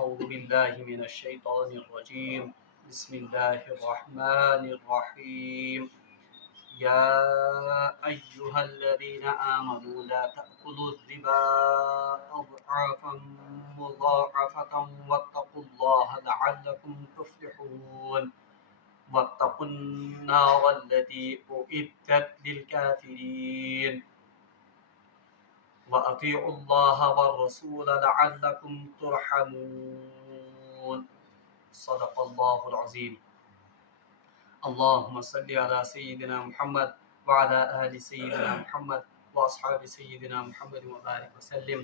أعوذ بالله من الشيطان الرجيم بسم الله الرحمن الرحيم يا أيها الذين آمنوا لا تأكلوا الربا أضعافا مضاعفة واتقوا الله لعلكم تفلحون واتقوا النار التي أعدت للكافرين وأطيعوا الله والرسول لعلكم ترحمون صدق الله العظيم اللهم صل على سيدنا محمد وعلى آل سيدنا محمد وأصحاب سيدنا محمد وبارك وسلم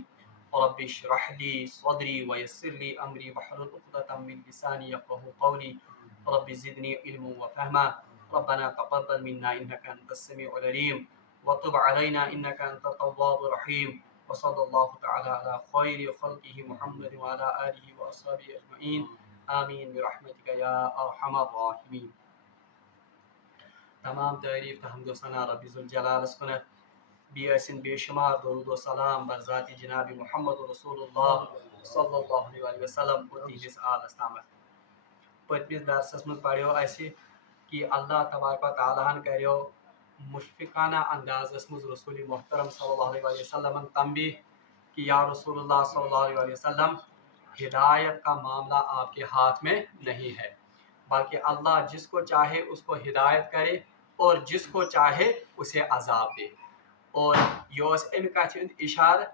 رب اشرح لي صدري ويسر لي أمري واحلل عقدة من لساني يفقهوا قولي رب زدني علما وفهما ربنا تقبل منا إنك أنت السميع العليم وتب علينا إنك أنت التواب الرحيم وصلى الله تعالى على خير خلقه محمد وعلى آله وأصحابه أجمعين آمین برحمتک یا ارحم الراحمین. تمام تعریف تو حمد و ثنا رب ذوالجلالس کنت بیسن بے شمار درود و سلام بر ذات جناب محمد رسول اللہ صلی اللہ علیہ وسلم و تہندس آلس تامت. پتمس درسس من پڑھو اسی کہ اللہ تبارک و تعالیٰ کریو مشفقانہ اندازس مز رسول محترم صلی اللہ علیہ وسلم تنبیہ کہ یا رسول اللہ صلی اللہ علیہ وسلم ہدایت کا معاملہ آپ کے ہاتھ میں نہیں ہے، بلکہ اللہ جس کو چاہے اس کو ہدایت کرے اور جس کو چاہے اسے عذاب دے. اور یہ امہ کتھ اشارہ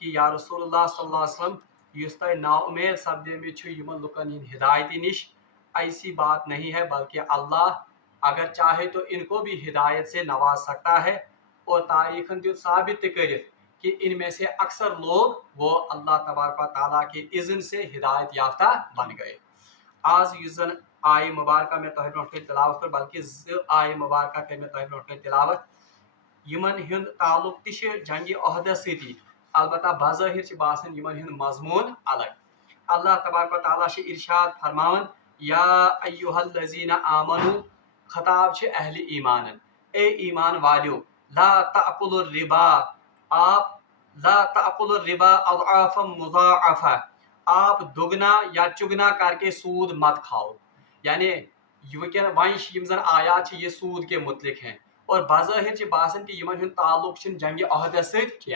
کہ یا رسول اللہ صلی اللہ علیہ وسلم اس تہ نا امید سپدیمت یمن لکن ہند ہدایتی نش ایسی بات نہیں ہے، بلکہ اللہ اگر چاہے تو ان کو بھی ہدایت سے نواز سکتا ہے. اور تاریخ دیت ثابت کرت کہ ان میں سے اکثر لوگ وہ اللہ تبارک و تعالیٰ کے اذن سے ہدایت یافتہ بن گئے. آج یس زن آئے مبارکہ میں تہ برو تلاوت کر، بلکہ آئے مبارکہ کر میں تہ برو تلاوت یمن ہند تعلق تہ جنگ عہدس ستی، البتہ بظاہر باسان یمن ہند مضمون الگ. اللہ تبارک و تعالیٰ ارشاد فرماون یا ایھا الذین آمنو، خطاب اہل ایمان، اے ایمان والیو، لا تأکلوا الربا، آپ لا تأکلوا الربا اضعافا مضاعفہ، آپ دگنا یا چگنا کر کے سود مت کھاؤ. یعنی یم زن آیات یہ سود کے متعلق ہیں اور بظاہر باسان کہ یمن ہند تعلق جنگ عہدس سی.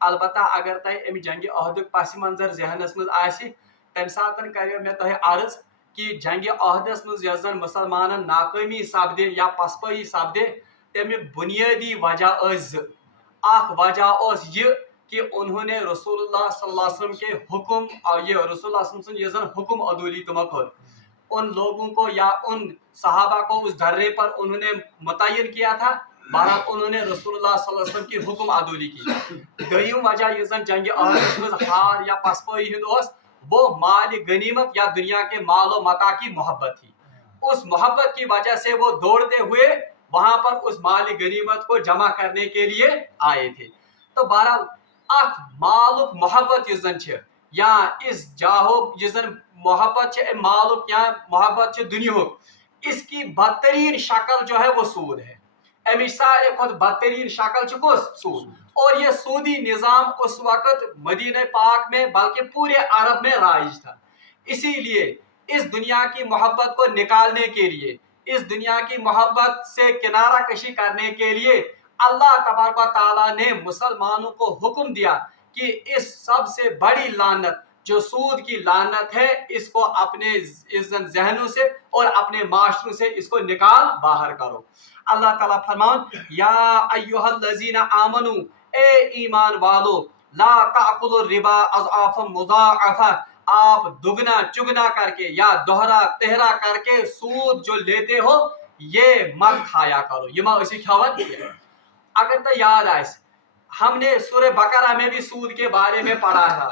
البتہ اگر تہ ام جنگ عہدک پس منظر ذہنس مز آسی تمہ سات کریو میں تہ عرض کہ جنگ عہدس مز یس زن مسلمانن ناکامی سپدے یا پسپائی سپدے تمیک بنیادی وجہ اخ وجہ یہ کہ انہوں نے رسول اللہ صلی اللہ علیہ وسلم کے حکم اور یہ رسول اللہ صلی اللہ علیہ وسلم یہ زن حکم عدولی تمہ کر ان لوگوں کو یا ان صحابہ کو اس درے پر انہوں نے متعین کیا تھا. بہرحال انہوں نے رسول اللہ صلی اللہ علیہ وسلم کی حکم عدولی کی. دویم وجہ یہ زن جنگ عہد مز ہار یا پسپائی ہند وہ مال غنیمت یا دنیا کے مال و متاع کی محبت تھی. اس محبت کی وجہ سے وہ دوڑتے ہوئے وہاں پر اس مال غنیمت کو جمع کرنے کے لیے آئے تھے. تو بہرحال اخ مالک محبت اس زن یا اس جاہک اس زن محبت مالک یا محبت دنیا اس کی بدترین شکل جو ہے وہ سود ہے. امی سارے خود بدترین شکل کس سود. اور یہ سودی نظام اس وقت مدینہ پاک میں بلکہ پورے عرب میں رائج تھا. اسی لیے اس دنیا کی محبت کو نکالنے کے لیے، اس دنیا کی محبت سے کنارہ کشی کرنے کے لیے اللہ تبارک و تعالیٰ نے مسلمانوں کو حکم دیا کہ اس سب سے بڑی لعنت جو سود کی لعنت ہے اس کو اپنے ذہنوں سے اور اپنے معاشروں سے اس کو نکال باہر کرو. اللہ تعالیٰ فرمان یا ایھا الذین آمنو، اے ایمان والو، لا تأکلوا الربا اضعافا مضاعفہ، آپ دگنا چگنا کر کے یا دوہرا تہرا کر کے سود جو لیتے ہو یہ مت کھایا کرو. یہ ما اسی کھاون. اگر تو یاد آئے ہم نے سورہ بقرہ میں بھی سود کے بارے میں پڑھا تھا.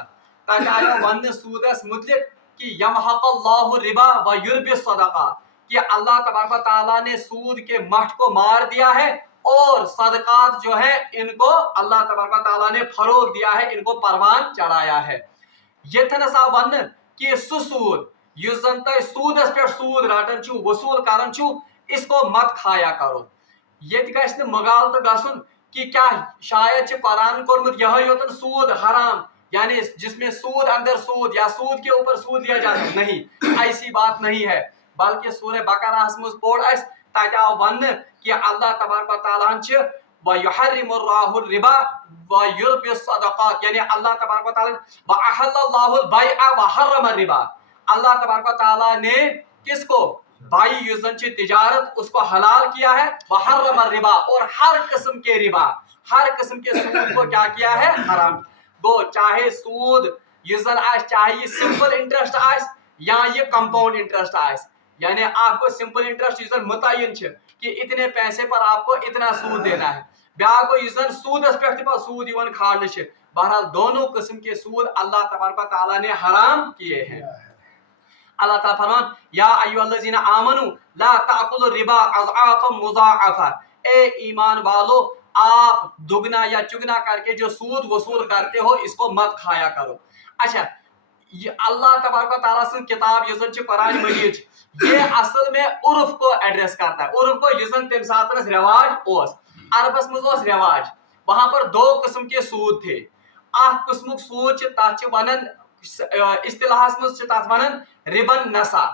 تک آیا ون سودس متعلق کہ یمحق اللہ الربا ویربی الصدقات، کہ اللہ تبارک و تعالیٰ نے سود کے مٹھ کو مار دیا ہے اور صدقات جو ہے ان کو اللہ تبارک و تعالیٰ نے فروغ دیا ہے، ان کو پروان چڑھایا ہے. یہ تھنسا ون کہ سو سود یس زن تہ سودس پہ سود رٹان چھو وصول کران چھو اس کو مت کھایا کرو. یہ گھس مغالطہ گھن کہ کیا شاید قرآن کورمت یہ یوتن سود حرام यानी जिसमें सूद अंदर सूद या सूद के ऊपर सूद लिया जाता है, नहीं, ऐसी बात नहीं है। बल्कि सूरह बकरा मज पोड़ ताकि आओ वन कि अल्लाह तबारक व तआला छ व युहर्रिमुल्लाहु रिबा व युरबि सदक़ात, यानी अल्लाह तबारक व तआला व अहल्लल्लाहु बैअ व हर्रम रिबा, अल्लाह तबारक व तआला ने किसको, बाई युजन ची तिजारत उसको हलाल किया है, व हर्रम रिबा, और हर किस्म के रिबा, हर किस्म के सूद को क्या किया है, हराम। गो चाहे सूद युजन आस, चाहे ये सिंपल इंटरेस्ट आस या ये कंपाउंड इंटरेस्ट आस, यानी आपको सिंपल इंटरेस्ट युजन मुतय्यन छ कि इतने पैसे पर आपको इतना सूद देना है, ब्याह को युजन सूदस पे सूद युवन खाड़ छ। बहरहाल दोनों किस्म के सूद अल्लाह तबारक व तआला ने हराम किए हैं। अल्लाह ताला फरमान या अय्युहल्लज़ीना आमनू ला ताकुलु रिबा अज़आफ़न मुज़ाअफ़ा, ए ईमान वालो आप दुगना या चुगना करके जो सूद वसूल करते हो इसको मत खाया करो। अच्छा, ये अल्लाह तबारक व तआला की किताब युजन च कुरान मजीद, ये असल में उर्फ को एड्रेस करता है। उर्फ को युजन तम सात रिवाज ओस, अरबस मज ओस रिवाज, वहां पर दो किस्म के सूद थे। अख किस्मुक सूद तथ वनन इस्तिलाहस मज वनन रिबन नसा,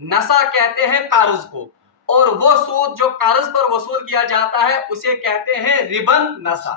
नसा कहते हैं कर्ज को, और वो सूद जो कर्ज पर वसूल किया जाता है उसे कहते हैं रिबन नसा।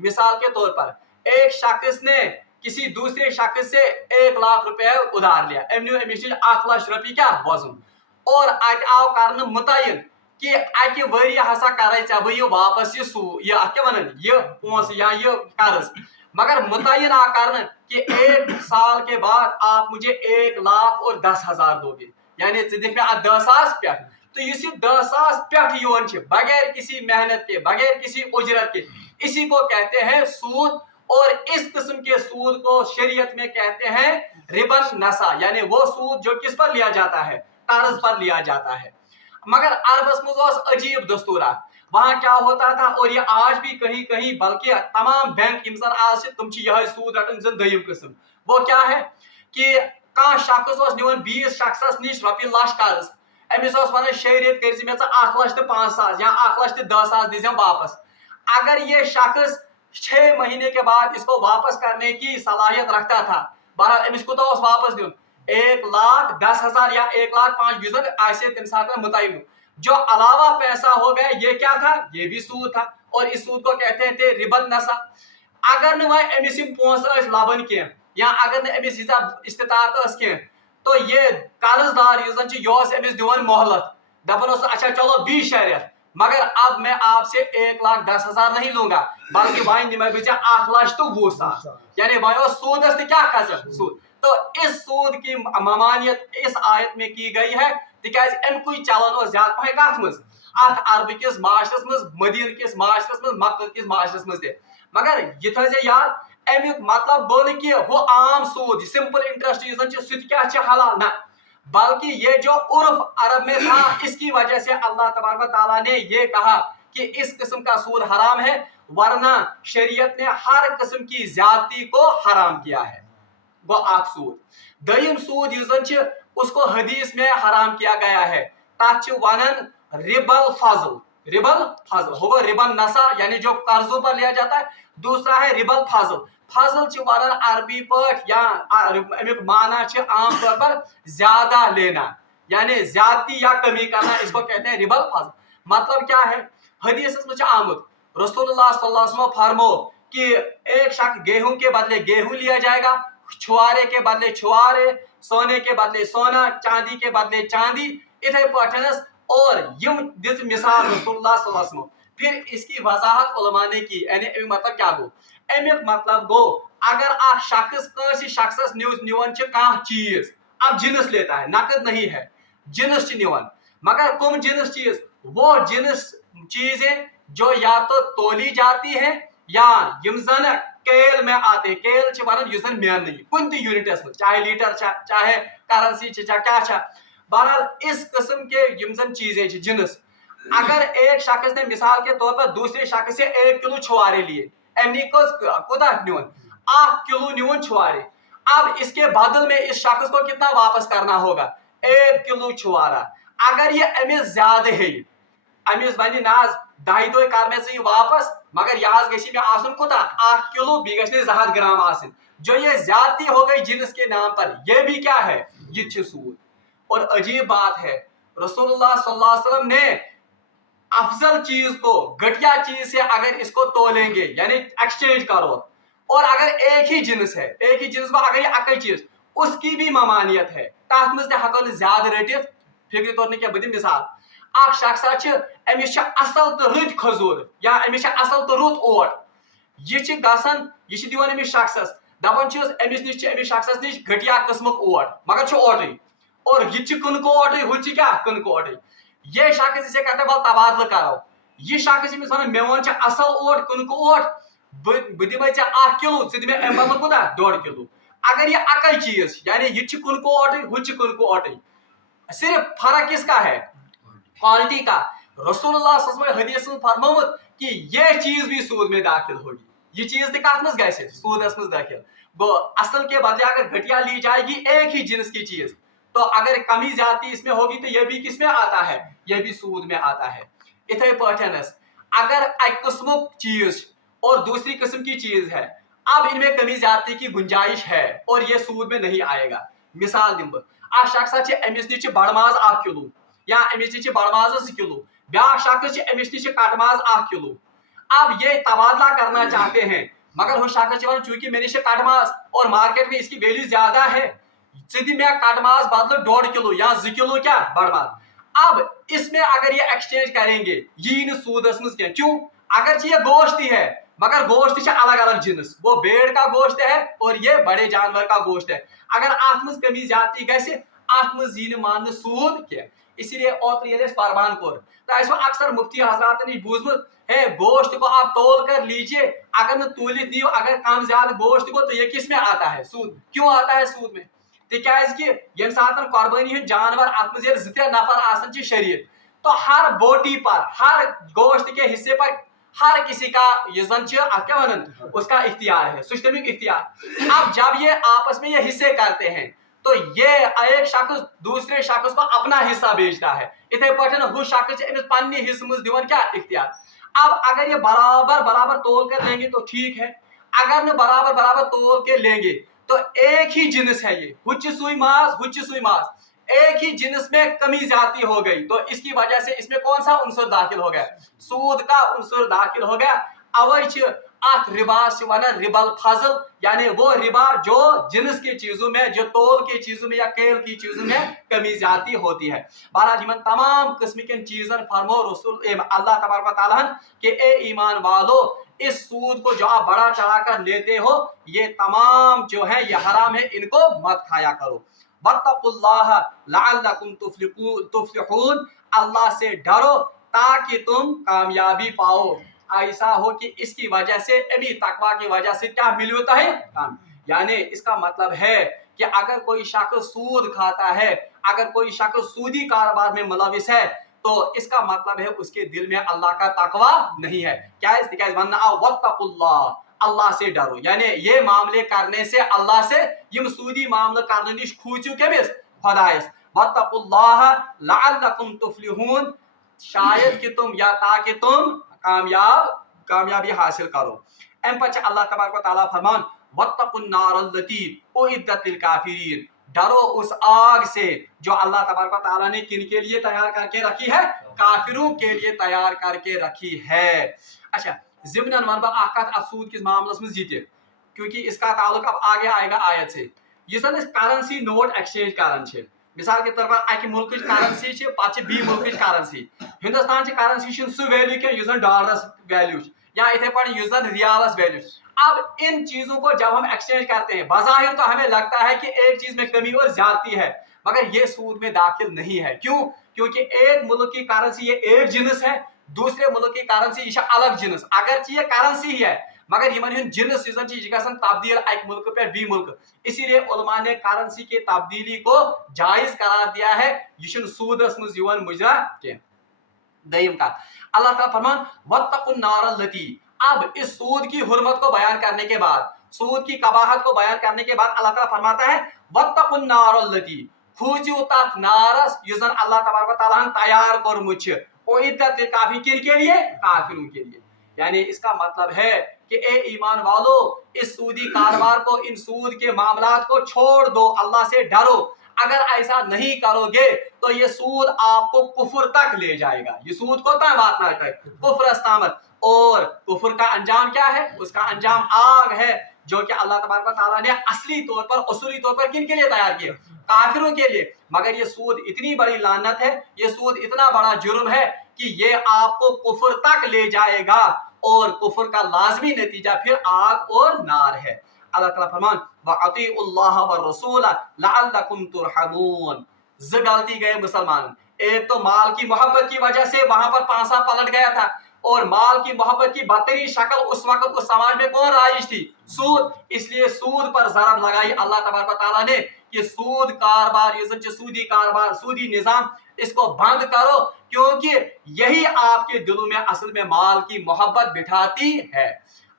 मिसाल के तौर पर एक शख्स ने किसी दूसरे शख्स से 1 लाख रुपए उधार लिया, अमिश 8 लाख रुपये क्या वजन, और आओ कारण मुतयन कि अकि वरी हसा करे चे ये वापस ये क्या वन ये पोस या ये कर्ज, मगर मुतयन आ कारण कि 1 साल के बाद आप मुझे 1,10,000 दोगे, यानी दिख में 10,000 पे, तो इस 10,000 पे बगैर किसी मेहनत के, बगैर किसी उजरत के, इसी को कहते हैं सूद। और इस किस्म के सूद को शरीयत में कहते हैं रिबन नसा, यानी वो सूद जो किस पर लिया जाता है, कर्ज पर लिया जाता है। मगर अरबस मज अजीब दस्तूरा, वहां क्या होता था, और ये आज भी कहीं कहीं बल्कि तमाम बैंक आज तुम यह सूद रटन दयम किस्म, वो क्या है कि कह शख्स निवन 20 शख्स निश रपी लाश कर्ज, अमिस वन 6 रेत कर 1,05,000 या 1,10,000 दीजिए वापस। अगर ये शख्स 6 महीने के बाद इसको वापस करने की सलाहियत रखता था, बहरहाल अमिस को तो वापस दूं 1,10,000 या 1,05,000 युजन ऐसे तम साथ मुतयन, जो अलावा पैसा हो गया ये क्या था, ये भी सूद था, और इस सूद को कहते थे रिबन नसा। अगर न वह अमिस पोस लबन की, या अगर न अमिस इस्तितात की, तो ये कर्जदार युजन यह अमिस दिवान मोहलत, दपन अच्छा चलो 20 रेत, मगर अब मैं आपसे 1,10,000 नहीं लूंगा, बल्कि वही निम बे 1,20,000, यानी वही सूदस क्या खसन सूद। तो इस सूद की ममानियत इस आयत में की गई है, तिकाज अमुक चलन ज्यादा पह कथ मज अत अरब किस माशरस मज, मदीन किस माशरस मज, मक्का किस माशरस मज दे। मगर ये थे याद अमुक मतलब गो न कि वो आम सूद सिंपल इंटरेस्ट यूजन सह हलाल ना, बल्कि ये जो उर्फ अरब में था इसकी वजह से अल्लाह तबारक व तआला ने ये कहा कि इस किस्म का सूद हराम है, वरना शरीयत ने हर किस्म की ज्यादती को हराम किया है। वो आख सूद दयम सूद युजन उसको हदीस में हराम किया गया है, तथ वनन रिबल फजल, रिबल फजल होगा रिबन नसा, यानी जो कर्जों पर लिया जाता है। दूसरा है रिबल फजल, फजल वनन अरबी पर या अमुक माना आम तौर पर ज्यादा लेना, यानी ज्यादती या कमी करना, इसको कहते हैं रिबल फजल। मतलब क्या है, हदीस में आमद रसूलुल्लाह सल्लल्लाहु अलैहि वसल्लम फरमो कि एक शख्स गेहूं के बदले गेहूं लिया जाएगा, छुआरे के बदले छुआरे, सोने के बदले सोना, चांदी के बदले चांदी, इथे पठनस और यम दिस मिसाल रसूलुल्लाह सल्लल्लाहु अलैहि वसल्लम। फिर इसकी वजाहत उलमा ने की, यानी मतलब क्या गो, अमुक मतलब गो अगर आप शख्स निवन कह चीज, अब जिनस लेता है, नकद नहीं है, जिनस निवन, मगर कुम जिनस चीज, वो जिनस चीजें जो या तो तोली जाती है या यमजन केल में आते, केल वन युजन मेन नहीं कुन यूनिटस में, चाहे लीटर चाहे करेंसी क्या। बहरहाल इस किस्म के यमजन चीजें जिनस, अगर एक शख्स ने मिसाल के तौर पर दूसरे शख्स से 1 किलो छुआरे लिए, कोता निवन 8 किलो निवन छुआरे, अब इसके बदल में इस शख्स को कितना वापस करना होगा, 1 किलो छुआरा। अगर ये अमिस ज्यादा है, अमिस वन नाज 10 दो कर वापस, मगर यह गसी में आसन कोता 1 किलो बी गस 200 ग्राम आसन। जो ये ज्यादती हो गई जिन्स के नाम पर, ये भी क्या है, ये सूद। और अजीब बात है, रसूलुल्लाह सल्लल्लाहु अलैहि वसल्लम ने अफजल चीज को घटिया चीज से अगर इसको तोलेंगे यानी एक्सचेंज करो, और अगर एक ही जिन्स है, एक ही जिन्स को अगर ये अकई चीज, उसकी भी ममानियत है। तथ मज हको ज्यादा रटित। फिक्र तौर क्या बद मिसाल, अख शख्स अमिस असल तो रुत खजूर या अमिस असल तो रुत ओट, यह गसान यह दिवान अमिस शख्सस दपान अमिस नश अमिस शख्सस नश घटिया किस्मुक ओट, मगर ओटै, और यह कनको ओटै, हु क्या कनको ओटै। ये शख्स इसे कहते हैं तबादला करो, यह शख्स अमिस वन मे वन असल ओट कनको ओट, बह दिमे 1 किलो, ज दिमे अम बदल कोता 1.5 किलो। अगर यह अकई चीज यानी यह कनको ओटै, हु कनको ओटै, सिर्फ फर्क किसका है, क्वालिटी का। रसूलुल्लाह सल्लल्लाहु अलैहि वसल्लम हदीस में फरमावत कि ये चीज भी सूद में दाखिल होगी, ये चीज तो कत मज गए सूदस मज दाखिल। गो असल के बदले अगर घटिया ली जाएगी एक ही जिन्स की चीज, तो अगर कमी ज्यादा इसमें होगी तो यह भी किस में आता है, यह भी सूद में आता है। इथे पठनस अगर एक किस्मुक चीज और दूसरी किस्म की चीज है, अब इनमें कमी ज्यादती की गुंजाइश है और यह सूद में नहीं आएगा। मिसाल दिम बह, शख्स अमिस नश बड़ माज 1 किलो या अमिस नश बड़ माज 2 किलो, ब्याक शख्स अमिस नश कट माज 1 किलो। अब ये तबादला करना चाहते हैं, मगर वो शख्स चूंकि मेरे से कट माज और मार्केट में इसकी वैल्यू ज्यादा है, सीधी में कट माज बदल 1.5 किलो या 2 किलो क्या बड़ माज। अब इसमें अगर ये एक्सचेंज करेंगे यह सूदस मज क्या, क्यों, अगर ये गोश्त ही है मगर गोश्त अलग अलग जिन्स, वो भेड़ का गोश्त है और ये बड़े जानवर का गोश्त है, अगर अत मज कमी ज्यादती गई अत मज यी मान सूद क्या। इसीलिए ओतर फरमान कोर तो अक्सर मुफ्ती हजरात ने बूझमुत है गोश्त को आप तोल कर लीजिए, अगर न तूलित दियो, अगर कम ज्यादा गोश्त को, तो ये किस में आता है, सूद। क्यों आता है सूद में, ये सात कुर्बानी हूं जानवर अत मज 2-3 नफर आसन शरीक, तो हर बोटी पर, हर गोश्त के हिस्से पर हर किसी का ये क्या वन उसका इख्तियार है, सुस्तमिक इख्तियार। अब जब ये आपस में ये हिस्से करते हैं, तो ये एक शख्स दूसरे शख्स को अपना हिस्सा बेचता है, इथे पठन हु शख्स पन्नी हिस्से मज दिवन क्या इख्तियार। अब अगर ये बराबर बराबर तोल कर लेंगे तो ठीक है, अगर न बराबर बराबर तोल के लेंगे तो एक ही जिन्स है ये, हुच सुई मास, एक ही जिन्स में कमी ज्यादती हो गई, तो इसकी वजह से इसमें कौन सा उनसर दाखिल हो गया, सूद का उनसर दाखिल हो गया। अवै अत रिबा से वना रिबल फजल, यानी वो रिबा जो जिन्स की चीजों में, जो तोल की चीजों में या केल की चीजों में कमी ज्यादती होती है। बहरहाल इन तमाम किस्म के चीजन फरमो रसूल अल्लाह तबारक व तआला कि ए ईमान वालो, इस सूद को जो आप बढ़ा चढ़ा कर लेते हो, ये तमाम जो है ये हराम है, इनको मत खाया करो। वत्तकुल्लाह लअल्लकुम तुफ्लिहून, अल्लाह से डरो ताकि तुम कामयाबी पाओ। ऐसा हो कि इसकी वजह से, अभी तकवा की वजह से क्या मिल होता है काम। यानी इसका मतलब है कि अगर कोई शख्स सूद खाता है, अगर कोई शख्स सूदी कारोबार में मुलविस है, तो इसका मतलब है उसके दिल में अल्लाह का तकवा नहीं है। क्या है, वत्तकुल्लाह, अल्लाह से डरो, यानी ये मामले करने से अल्लाह से, यम सूदी मामले करने निश खूचू केमिस खुदाइस। वत्तकुल्लाह लअल्लकुम तुफ्लिहून, शायद कि तुम या ताकि तुम कामयाबी हासिल करो। एम पर अल्लाह तबारक व तआला फरमान वत्तकुन नारल्लती उइद्दत लिल काफिरीन, डरो उस आग से जो अल्लाह तबारक व तआला ने किन के लिए तैयार करके रखी है, काफिरों के लिए तैयार करके रखी है। अच्छा, ज़िम्नन वन बह अकत सूद किस मामलस में जीते, क्योंकि इसका ताल्लुक अब आगे आएगा आयत से। ये करेंसी नोट एक्सचेंज करन छे, मिसाल के तौर पर अकि मुल्क करेंसी छे, पाछे बी मुल्क करेंसी, हिंदुस्तान की करेंसी छे सु वैल्यू के युजन डॉलरस वैल्यू या इथे पर युजन रियालस वैल्यू। अब इन चीजों को जब हम एक्सचेंज करते हैं, बज़ाहिर तो हमें लगता है कि एक चीज में कमी और ज्यादती है, मगर ये सूद में दाखिल नहीं है। क्यों, क्योंकि एक मुल्क की करेंसी ये एक जिन्स है, दूसरे मुल्क की करेंसी ये अलग जिन्स, अगर ये करेंसी ही है मगर यमन जिन्स तब्दील एक मुल्क पे बी मुल्क, इसीलिए उलमा ने करेंसी की तब्दीली को जायज करार दिया है, यह सूदस मज मुजरा के। दयम का अल्लाह ताला फरमान वत्तकुन नारल्लती, अब इस सूद की हुर्मत को बयान करने के बाद, सूद की कबाहत को बयान करने के बाद अल्लाह ताला फरमाता है वत्तकुन नारल्लती, खूजू तथ नारस युजन अल्लाह तबारक व तआला तैयार करमुछ, उइद्दत लिल काफिरीन के लिए, काफिरों के लिए। यानी इसका मतलब है कि ए ईमान वालों, इस सूदी कारोबार को, इन सूद के मामलात को छोड़ दो, अल्लाह से डरो। अगर ऐसा नहीं करोगे तो ये सूद आपको कुफर तक ले जाएगा। ये सूद को बात ना है, कुफर अस्तामत। और कुफर का अंजाम क्या है? उसका अंजाम आग है, जो कि अल्लाह तबारक व तआला ने असली तौर पर, उसूली तौर पर किन के लिए तैयार किया? काफिरों के लिए। मगर ये सूद इतनी बड़ी लानत है, ये सूद इतना बड़ा जुर्म है कि ये आपको कुफर तक ले जाएगा, और कुफर का लाजमी नतीजा फिर आग और नार है। अल्लाह ताला फरमान वअतीउल्लाह व रसूल लअल्लकुम तुरहमून। गलती गए मुसलमान। एक तो माल की मोहब्बत की वजह से वहां पर पांसा पलट गया था, और माल की मोहब्बत की बदतरीन शक्ल उस वक्त उस समाज में कौन राइज थी? सूद। इसलिए सूद पर ज़रब लगाई अल्लाह तबारक व तआला ने कि सूद कारोबार, ये सूदी कारोबार, सूदी निजाम, इसको बंद करो, क्योंकि यही आपके दिलों में असल में माल की मोहब्बत बिठाती है।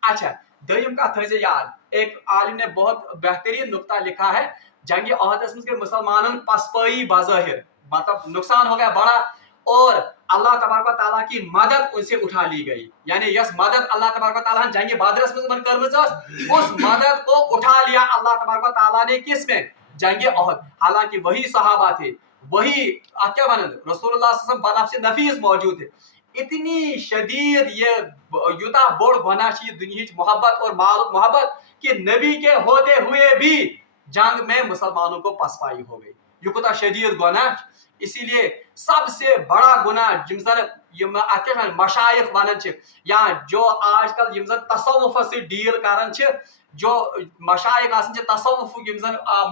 अच्छा, दयम का थजे याद, एक आलिम ने बहुत बेहतरीन नुक्ता लिखा है, जंग ओहद के मुसलमानों पसपई बाज़ाहिर, मतलब नुकसान हो गया बड़ा, और अल्लाह तबारक व तआला की मदद उनसे उठा ली गई। यानी यस मदद अल्लाह तबारक व तआला जंग बदर में करमज, उस मदद को उठा लिया अल्लाह तबारक व तआला ने किस में? जंग ओहद। हालांकि वही सहाबा थे, वही क्या बनद रसूलुल्लाह सल्लल्लाहु अलैहि वसल्लम बनफ्स नफीस मौजूद थे। इतनी शदीद ये युता बोड़ गुनाह की दुनिया की मोहब्बत और माल मोहब्बत कि नबी के होते हुए भी जंग में मुसलमानों को पसपाई हो गई। ये कुता शदीद गुनाह। इसीलिए सबसे बड़ा गुनाह जिम मशाइख वनन या जो आजकल जिम तसव्वुफ से डील करन, जो मशाइख आसन तसव्वुफ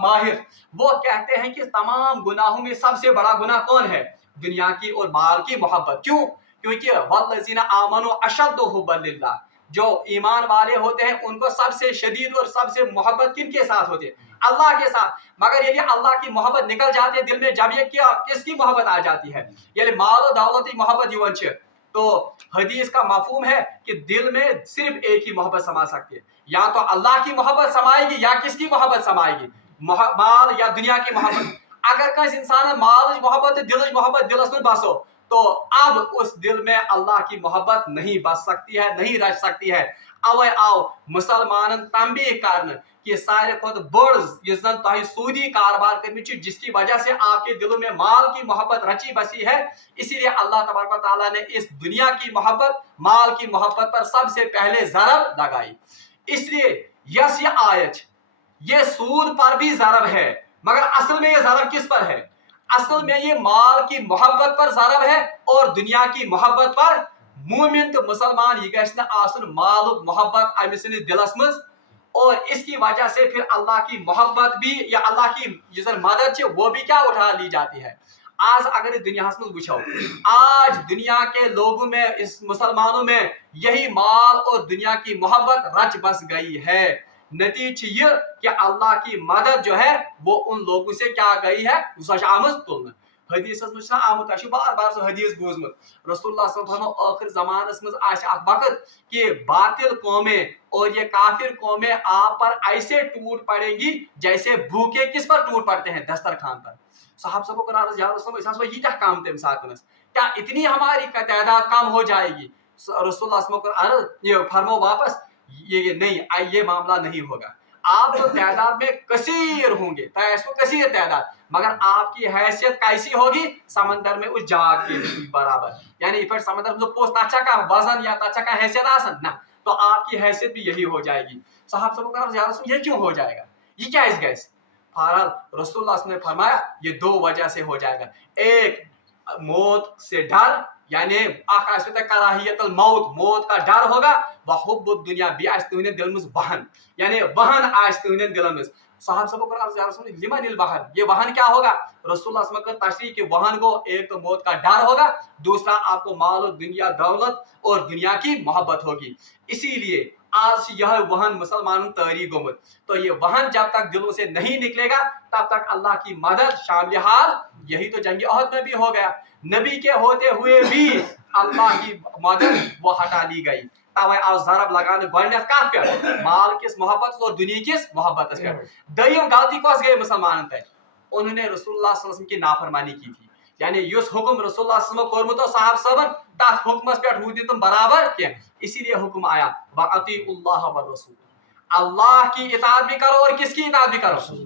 माहिर, वो कहते हैं कि तमाम गुनाहों में सबसे बड़ा गुनाह कौन है? दुनिया की और माल की मोहब्बत। क्यों? क्योंकि वल्लज़ीना आमनु अशद्दु हुब्बन लिल्लाह, जो ईमान वाले होते हैं उनको सबसे शदीद और सबसे मोहब्बत किनके साथ होती है? अल्लाह के साथ। मगर यदि अल्लाह की मोहब्बत निकल जाती है दिल में, जब ये क्या किसकी मोहब्बत आ जाती है? यानी माल और दौलत की मोहब्बत युवन छे, तो हदीस का मफहूम है कि दिल में सिर्फ एक ही मोहब्बत समा सकती है, या तो अल्लाह की मोहब्बत समाएगी या किसकी मोहब्बत समाएगी? माल या दुनिया की मोहब्बत। अगर किसी इंसान माल मोहब्बत दिल मोहब्बत दिलस में बसो, तो अब उस दिल में अल्लाह की मोहब्बत नहीं बस सकती है, नहीं रच सकती है। अवे आओ मुसलमान तंबीह करन कि सारे खुद बड़ सूदी कारोबार करनी, जिसकी वजह से आपके दिलों में माल की मोहब्बत रची बसी है। इसीलिए अल्लाह तबारक व तआला ने इस दुनिया की मोहब्बत, माल की मोहब्बत पर सबसे पहले ज़रब लगाई। इसलिए यस ये आयत ये सूद पर भी ज़रब है, मगर असल में ये ज़रब किस पर है? असल में ये माल की मोहब्बत पर ज़रब है और दुनिया की मोहब्बत पर। मोमिन तो मुसलमान ये गश्न आसन माल मोहब्बत अमिस दिलस मज, और इसकी वजह से फिर अल्लाह की मोहब्बत भी या अल्लाह की जिस मदद है वो भी क्या उठा ली जाती है। आज अगर इस दुनिया में वुचो, आज दुनिया के लोगों में, इस मुसलमानों में यही माल और दुनिया की मोहब्बत रच बस गई है। नतीजा ये कि अल्लाह की मदद जो है वो उन लोगों से क्या गई है? तुलन हदीस आमुत बार बार सो हदीस बूजमुत रसूलुल्लाह सल्लल्लाहु अलैहि वसल्लम आखिर ज़मानस में वक्त कि बातिल कौमें और ये काफिर कौमें आप पर ऐसे टूट पड़ेंगी जैसे भूखे किस पर टूट पड़ते हैं? दस्तरखान पर। साहब सबको करार यार रसूल ये क्या काम थे साथ, क्या इतनी हमारी तादाद कम हो जाएगी? रसूलुल्लाह ये फरमो वापस, ये नहीं, ये मामला नहीं होगा। आप तो तादाद में कसीर होंगे, कसीर तादाद, मगर आपकी हैसियत कैसी होगी? समंदर में उस जाग के बराबर। यानी फिर समंदर में जो पोस्ट ताचा का वजन या ताचा का हैसियत आसन ना, तो आपकी हैसियत भी यही हो जाएगी। साहब सबको ये क्यों हो जाएगा? ये क्या इस गैस फरल? रसूलुल्लाह ने फरमाया ये दो वजह से हो जाएगा। एक मौत से डर, यानी कराहियतुल मौत, मौत का डर होगा। वह हुब्बुद दुनिया भी आस्ते दिल में वहन, यानी वहन आस्ते दिल में। साहब सबको लिमनिल वहन, ये वहन क्या होगा? रसूलुल्लाह का तशरीह कि वहन को एक तो मौत का डर होगा, दूसरा आपको माल और दुनिया दौलत और दुनिया की मोहब्बत होगी। इसीलिए आज यह वहन मुसलमानों तारी गुमत, तो ये वहन जब तक दिलों से नहीं निकलेगा तब तक अल्लाह की मदद शामिल हाल। यही तो जंग ओहद में भी हो गया, नबी के होते हुए भी अल्लाह की मदद वो हटा ली गई। तब आज ज़रब लगाने गलत कत पे माल किस मोहब्बत और दुनिया किस मोहब्बत पे। दयम गलती कस गए मुसलमान पे, उन्होंने रसूलुल्लाह सल्लल्लाहु अलैहि वसल्लम की नाफरमानी की थी। यानी युस हुक्म रसूलुल्लाह सल्लल्लाहु अलैहि वसल्लम कोरमुत साहब सबन तथ हुक्मस पे रूदी तुम बराबर के, इसीलिए हुक्म आया व अतीउल्लाह व रसूल, अल्लाह की इताअत भी करो और किसकी इताअत भी करो,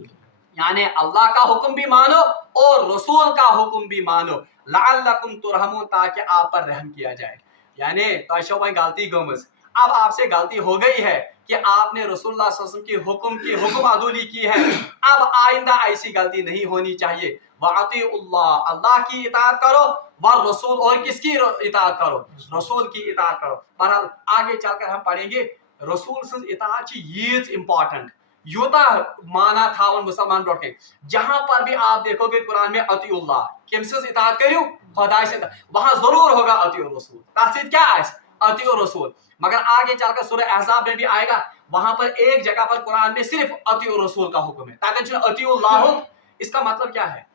यानी अल्लाह का हुक्म भी मानो और रसूल का हुक्म भी मानो, लअल्लकुम तुरहमून, ताकि आप पर रहम किया जाए। यानी तो भाई गलती गमज, अब आपसे गलती हो गई है कि आपने रसूलुल्लाह सल्लल्लाहु अलैहि वसल्लम की हुक्म अदूली की है, अब आइंदा ऐसी गलती नहीं होनी चाहिए। वातिउल्लाह, अल्लाह की इताअत करो, व रसूल, और किसकी इताअत करो, रसूल की इताअत करो। बहरहाल आगे चलकर हम पढ़ेंगे रसूल सं इताअत यीज इंपॉर्टेंट, यूता माना थावन मुसलमान ब्रोटे, जहां पर भी आप देखोगे कुरान में अतिउल्लाह, किमसे इताअत करियो, खुदा से, वहां जरूर होगा अतिउर रसूल, तासीद क्या है अतिउर रसूल। मगर आगे चलकर सूरह अहज़ाब में भी आएगा, वहां पर एक जगह पर कुरान में सिर्फ अतिउर रसूल का हुक्म है, ताकि अतिउल्लाह, इसका मतलब क्या है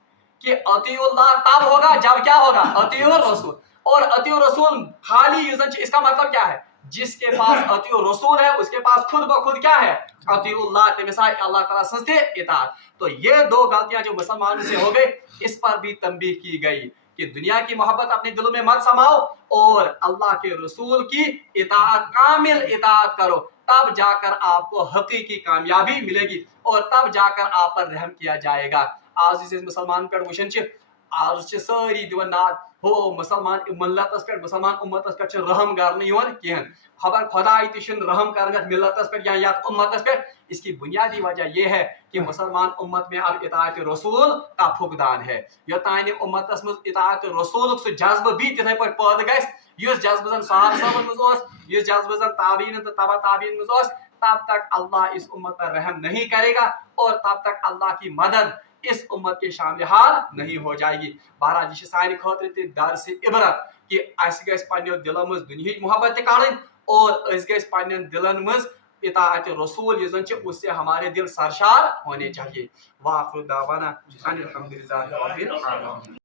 कि अतिउल्लाह तब होगा जब क्या होगा अतिउर रसूल, और अतिउर रसूल खाली यूजन, इसका मतलब क्या है, जिसके पास अतिउर रसूल है उसके पास खुद ब खुद क्या है अतिउल्लाह, तमिसा अल्लाह ताला संस्ते इताअत। तो ये दो गलतियां जो मुसलमानों से हो गई, इस पर भी तंबीह की गई कि दुनिया की मोहब्बत अपने दिलों में मत समाओ और अल्लाह के रसूल की इताअत, कामिल इताअत करो, तब जाकर आपको हकीकी कामयाबी मिलेगी और तब जाकर आप पर रहम किया जाएगा। आज इस मुसलमान पे वुचन आज सारी दिवन नाद हो मुसलमान मिल्लतस पे, मुसलमान उम्मतस पे रहम करने योन कहें, खबर खुदाई तन रहम कर मिल्लतस पे या उम्मतस पे। इसकी बुनियादी वजह यह है कि मुसलमान उम्मत में अब इताअत रसूल का फुकदान है। योतान उम्मतस मज इताअत रसूल सह जज्ब भी तिथे पे पैद गस, युस जज्ब जन साहब सबन मज, युस जज्ब जन ताबीन तो तबा ताबीन मज, तब तक अल्लाह इस उम्मत पर रहम नहीं करेगा और तब तक अल्लाह की मदद इस उम्मत के शामिल हाल नहीं हो जाएगी। बहरहाल यह सानि खतर ते दर्स इबरत कि अस गस पन्ने दिलन मज दुनियाच मोहब्बत कड़न और अस गस पन्ने दिलन मज इताअत रसूल यह जन उससे हमारे दिल सरशार होने चाहिए। वाखिर दावाना अनिल हम्दुलिल्लाहि रब्बिल आलमीन।